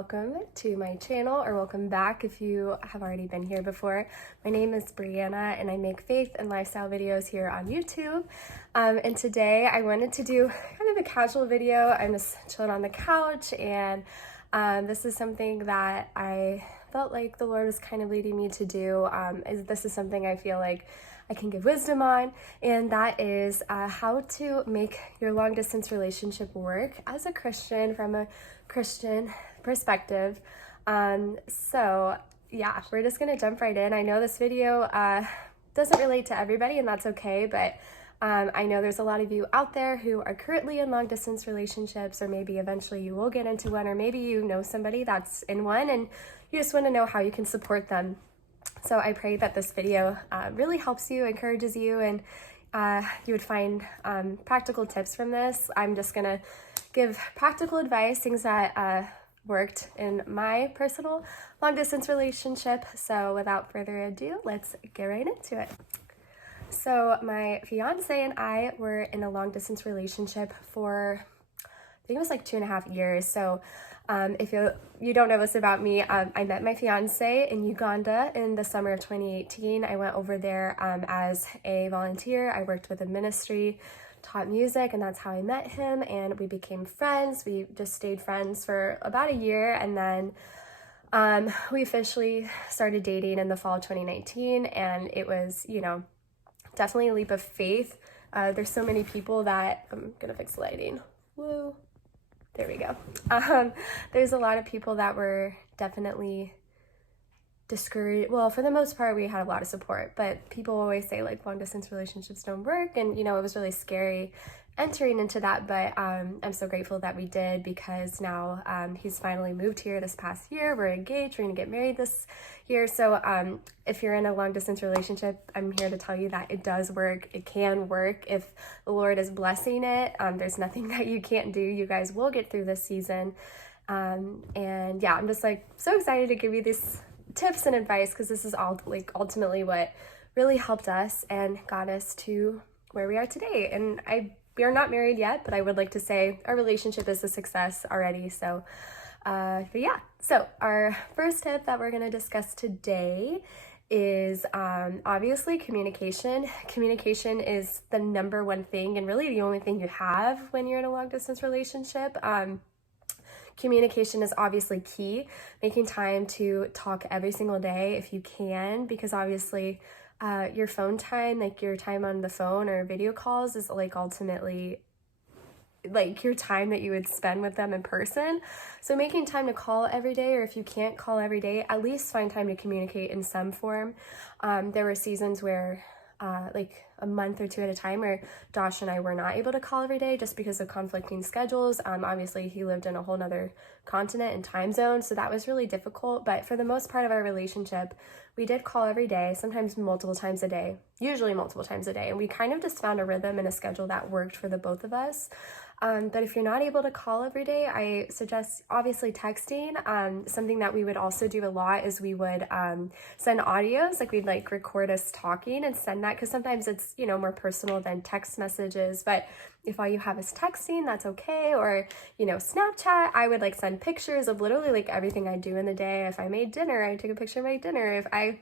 welcome to my channel, or welcome back if you have already been here before. My name is Brianna and I make faith and lifestyle videos here on YouTube. And today I wanted to do kind of a casual video. I'm just chilling on the couch, and this is something that I felt like the Lord was kind of leading me to do. This is something I feel like I can give wisdom on, and that is how to make your long distance relationship work as a Christian from a Christian perspective. So yeah, we're just gonna jump right in. I know this video doesn't relate to everybody, and that's okay, but I know there's a lot of you out there who are currently in long distance relationships, or maybe eventually you will get into one, or maybe you know somebody that's in one and you just want to know how you can support them. So I pray that this video really helps you, encourages you, and you would find practical tips from this. I'm just gonna give practical advice, things that worked in my personal long distance relationship. So without further ado, let's get right into it. So my fiance and I were in a long distance relationship for, I think it was like 2.5 years. So if you don't know this about me, I met my fiance in Uganda in the summer of 2018. I went over there as a volunteer. I worked with a ministry, taught music, and that's how I met him, and we became friends. We just stayed friends for about a year, and then we officially started dating in the fall of 2019, and it was, definitely a leap of faith. There's so many people that, I'm gonna fix the lighting, woo. There we go. There's a lot of people that were definitely discouraged. Well, for the most part, we had a lot of support, but people always say like long distance relationships don't work. And, it was really scary entering into that. But I'm so grateful that we did, because now he's finally moved here this past year. We're engaged. We're going to get married this year. So if you're in a long distance relationship, I'm here to tell you that it does work. It can work if the Lord is blessing it. There's nothing that you can't do. You guys will get through this season. And yeah, I'm just like so excited to give you these tips and advice, because this is all like ultimately what really helped us and got us to where we are today. And we are not married yet, but I would like to say our relationship is a success already. So but yeah, so our first tip that we're going to discuss today is obviously communication. Communication is the number one thing, and really the only thing you have when you're in a long distance relationship. Communication is obviously key. Making time to talk every single day if you can, because obviously your phone time, like your time on the phone or video calls, is like ultimately like your time that you would spend with them in person. So making time to call every day, or if you can't call every day, at least find time to communicate in some form. There were seasons where like a month or two at a time where Josh and I were not able to call every day just because of conflicting schedules. Obviously he lived in a whole nother continent and time zone, so that was really difficult. But for the most part of our relationship, we did call every day, sometimes multiple times a day, usually multiple times a day. And we kind of just found a rhythm and a schedule that worked for the both of us. But if you're not able to call every day, I suggest obviously texting. Something that we would also do a lot is we would send audios, like we'd like record us talking and send that, because sometimes it's, more personal than text messages. But if all you have is texting, that's okay. Or, Snapchat, I would like send pictures of literally like everything I do in the day. If I made dinner, I take a picture of my dinner. If I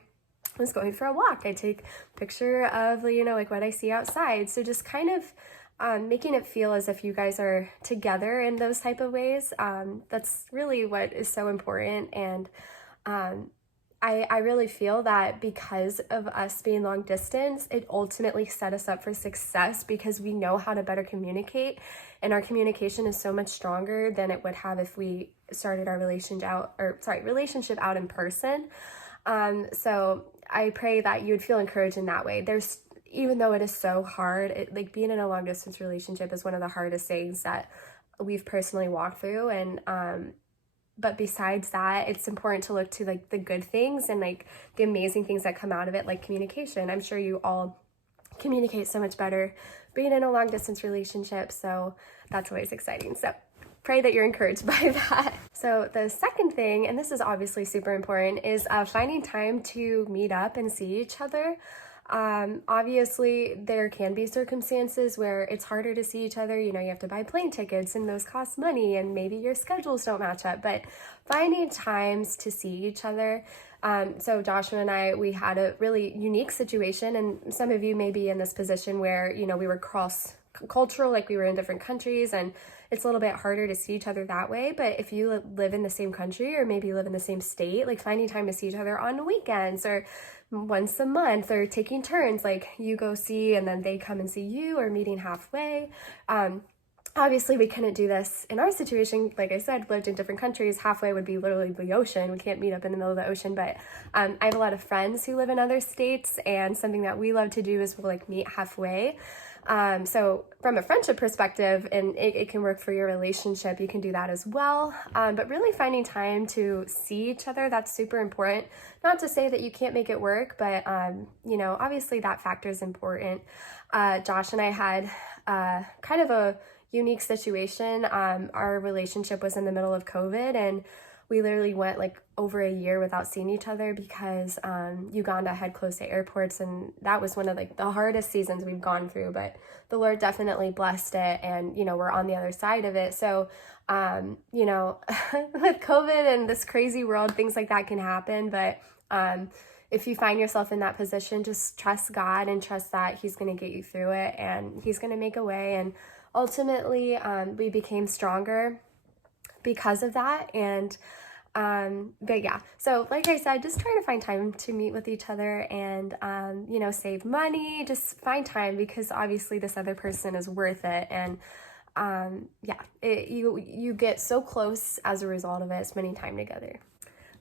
was going for a walk, I take a picture of, like what I see outside. So just kind of making it feel as if you guys are together in those type of ways. That's really what is so important. And I really feel that because of us being long distance, it ultimately set us up for success, because we know how to better communicate, and our communication is so much stronger than it would have if we started our relationship out in person. So I pray that you would feel encouraged in that way. Even though it is so hard, like being in a long distance relationship is one of the hardest things that we've personally walked through. And but besides that, it's important to look to like the good things and like the amazing things that come out of it, like communication. I'm sure you all communicate so much better being in a long distance relationship, so that's always exciting. So pray that you're encouraged by that. So the second thing, and this is obviously super important, is finding time to meet up and see each other. Obviously there can be circumstances where it's harder to see each other. You know, you have to buy plane tickets and those cost money and maybe your schedules don't match up, but finding times to see each other. So Joshua and I, we had a really unique situation, and some of you may be in this position where, you know, we were cross cultural, like we were in different countries, and it's a little bit harder to see each other that way. But if you live in the same country or maybe live in the same state, like finding time to see each other on weekends or once a month or taking turns, like you go see and then they come and see you, or meeting halfway. Obviously we couldn't do this in our situation. Like I said, lived in different countries. Halfway would be literally the ocean. We can't meet up in the middle of the ocean, but I have a lot of friends who live in other states, and something that we love to do is we'll like meet halfway. So from a friendship perspective, and it can work for your relationship, you can do that as well. But really finding time to see each other, that's super important. Not to say that you can't make it work, but, you know, obviously that factor is important. Josh and I had kind of a unique situation. Our relationship was in the middle of COVID, and we literally went like over a year without seeing each other because Uganda had closed the airports, and that was one of like the hardest seasons we've gone through, but the Lord definitely blessed it, and you know, we're on the other side of it. So you know, with COVID and this crazy world, things like that can happen, but if you find yourself in that position, just trust God and trust that He's going to get you through it, and He's going to make a way. And ultimately we became stronger because of that. And but yeah, so like I said, just try to find time to meet with each other, and you know, save money, just find time, because obviously this other person is worth it. And yeah, you get so close as a result of it, spending time together.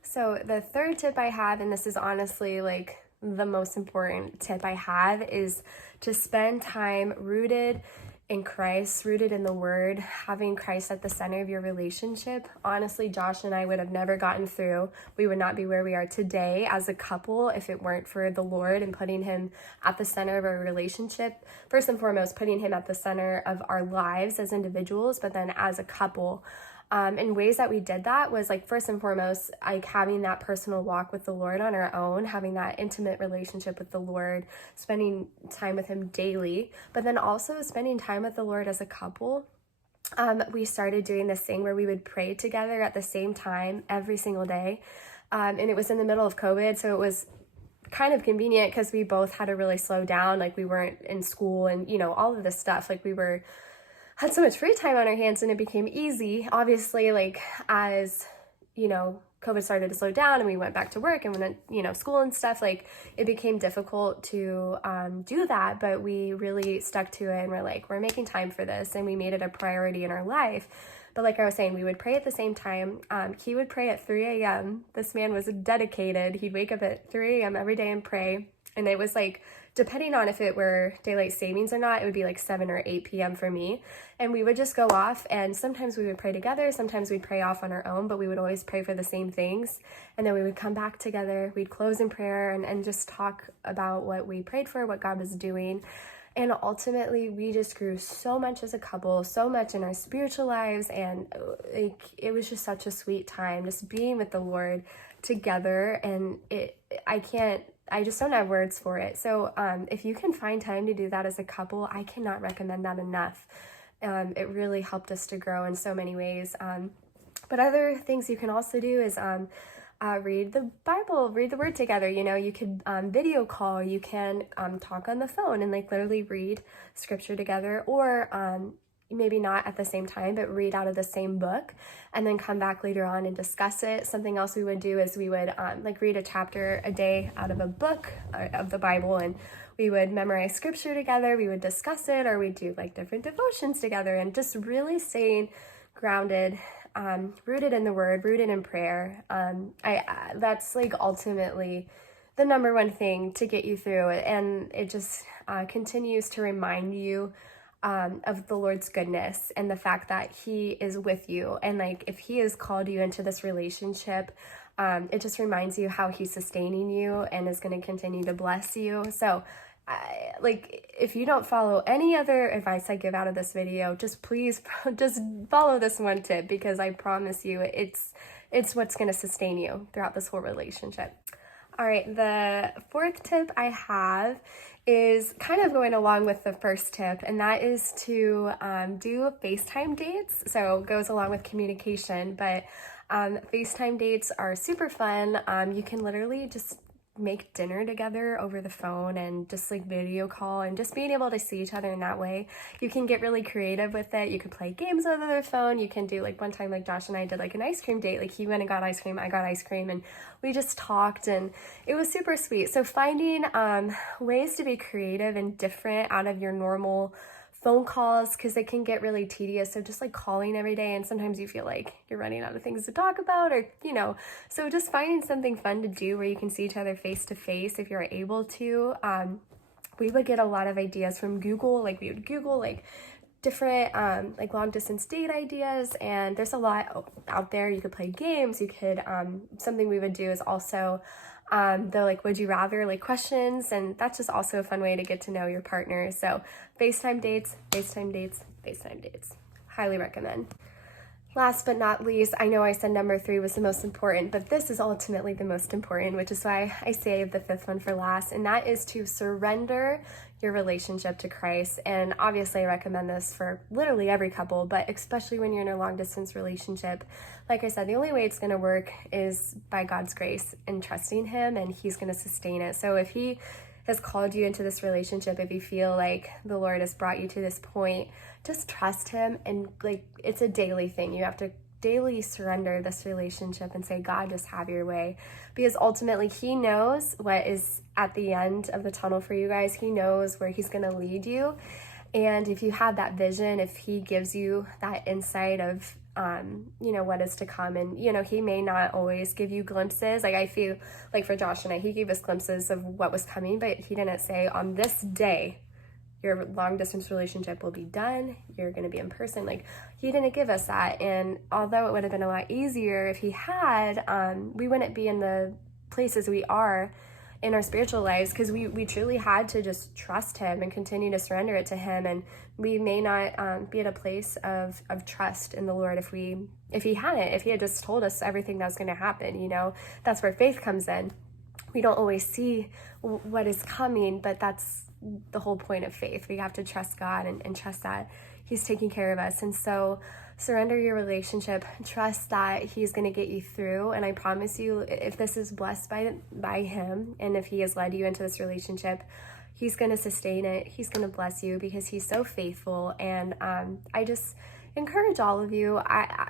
So the third tip I have, and this is honestly like the most important tip I have, is to spend time rooted in Christ, rooted in the Word, having Christ at the center of your relationship. Honestly, Josh and I would have never gotten through. We would not be where we are today as a couple if it weren't for the Lord and putting Him at the center of our relationship. First and foremost, putting Him at the center of our lives as individuals, but then as a couple. And ways that we did that was like, first and foremost, like having that personal walk with the Lord on our own, having that intimate relationship with the Lord, spending time with Him daily, but then also spending time with the Lord as a couple. We started doing this thing where we would pray together at the same time every single day. And it was in the middle of COVID, so it was kind of convenient because we both had to really slow down. Like we weren't in school and, you know, all of this stuff. Like we had so much free time on our hands, and it became easy. Obviously, like as, you know, COVID started to slow down and we went back to work and went, you know, school and stuff, like it became difficult to do that, but we really stuck to it, and we're like, we're making time for this, and we made it a priority in our life. But like I was saying, we would pray at the same time. He would pray at 3 a.m. This man was dedicated. He'd wake up at 3 a.m. every day and pray. And it was like, depending on if it were daylight savings or not, it would be like 7 or 8 p.m. for me. And we would just go off, and sometimes we would pray together, sometimes we'd pray off on our own, but we would always pray for the same things. And then we would come back together, we'd close in prayer and just talk about what we prayed for, what God was doing. And ultimately, we just grew so much as a couple, so much in our spiritual lives, and like it was just such a sweet time, just being with the Lord together. And I just don't have words for it. So if you can find time to do that as a couple, I cannot recommend that enough. It really helped us to grow in so many ways. But other things you can also do is read the Bible, read the Word together. You know, you could video call, you can talk on the phone and like literally read scripture together, or maybe not at the same time, but read out of the same book and then come back later on and discuss it. Something else we would do is we would like read a chapter a day out of a book of the Bible, and we would memorize scripture together, we would discuss it, or we'd do like different devotions together, and just really staying grounded, rooted in the Word, rooted in prayer. That's like ultimately the number one thing to get you through it, and it just continues to remind you of the Lord's goodness and the fact that He is with you. And like, if He has called you into this relationship, it just reminds you how He's sustaining you and is going to continue to bless you. So like, if you don't follow any other advice I give out of this video, just please just follow this one tip, because I promise you it's what's going to sustain you throughout this whole relationship. All right, the fourth tip I have is kind of going along with the first tip, and that is to do FaceTime dates. So it goes along with communication, but FaceTime dates are super fun. You can literally just make dinner together over the phone and just like video call, and just being able to see each other in that way. You can get really creative with it. You could play games over their phone. You can do like one time, like Josh and I did like an ice cream date. Like he went and got ice cream, I got ice cream, and we just talked, and it was super sweet. So finding ways to be creative and different out of your normal phone calls, because they can get really tedious. So just like calling every day, and sometimes you feel like you're running out of things to talk about, or so just finding something fun to do where you can see each other face to face if you're able to. We would get a lot of ideas from Google. Like we would Google like different like long distance date ideas, and there's a lot out there. You could play games. You could something we would do is also the like would you rather like questions, and that's just also a fun way to get to know your partner. So FaceTime dates, FaceTime dates, FaceTime dates. Highly recommend. Last but not least, I know I said number 3 was the most important, but this is ultimately the most important, which is why I saved the 5th one for last, and that is to surrender your relationship to Christ. And obviously I recommend this for literally every couple, but especially when you're in a long distance relationship. Like I said, the only way it's going to work is by God's grace and trusting Him, and He's going to sustain it. So if He has called you into this relationship, if you feel like the Lord has brought you to this point, just trust Him. And like, it's a daily thing. You have to daily surrender this relationship and say, God, just have your way, because ultimately He knows what is at the end of the tunnel for you guys. He knows where He's going to lead you. And if you have that vision, if He gives you that insight of what is to come, and He may not always give you glimpses. Like I feel like for Josh and I, He gave us glimpses of what was coming, but He didn't say on this day your long distance relationship will be done, you're going to be in person. Like He didn't give us that. And although it would have been a lot easier if He had, we wouldn't be in the places we are in our spiritual lives, because we truly had to just trust Him and continue to surrender it to Him. And we may not be at a place of trust in the Lord if He had just told us everything that was going to happen. That's where faith comes in. We don't always see what is coming, but that's the whole point of faith. We have to trust God and trust that He's taking care of us. And so surrender your relationship, trust that He's going to get you through. And I promise you, if this is blessed by Him, and if He has led you into this relationship, He's going to sustain it. He's going to bless you, because He's so faithful. And I just encourage all of you.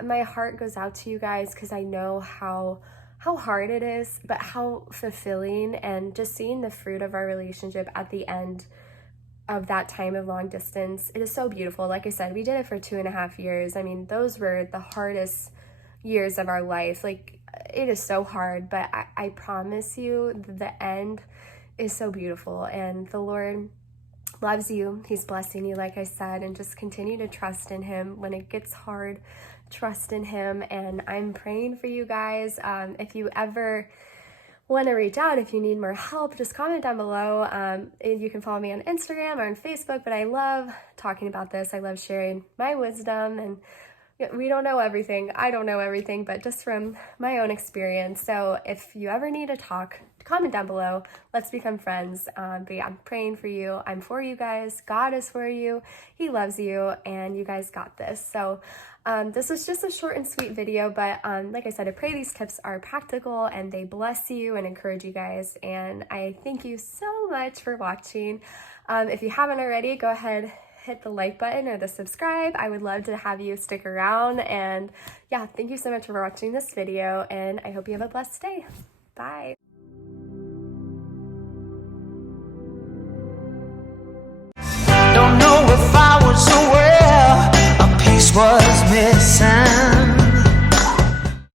My heart goes out to you guys, because I know how hard it is, but how fulfilling, and just seeing the fruit of our relationship at the end of that time of long distance. It is so beautiful. Like I said, we did it for 2.5 years. I mean, those were the hardest years of our life. Like, it is so hard, but I promise you the end is so beautiful, and the Lord loves you. He's blessing you, like I said, and just continue to trust in Him. When it gets hard, trust in Him. And I'm praying for you guys. If you ever want to reach out, if you need more help, just comment down below. And you can follow me on Instagram or on Facebook, but I love talking about this. I love sharing my wisdom, and we don't know everything. I don't know everything, but just from my own experience. So if you ever need to talk, comment down below. Let's become friends. But yeah, I'm praying for you. I'm for you guys. God is for you. He loves you, and you guys got this. So this was just a short and sweet video, but like I said, I pray these tips are practical and they bless you and encourage you guys. And I thank you so much for watching. If you haven't already, go ahead, hit the like button or the subscribe. I would love to have you stick around. And yeah, thank you so much for watching this video, and I hope you have a blessed day. Bye.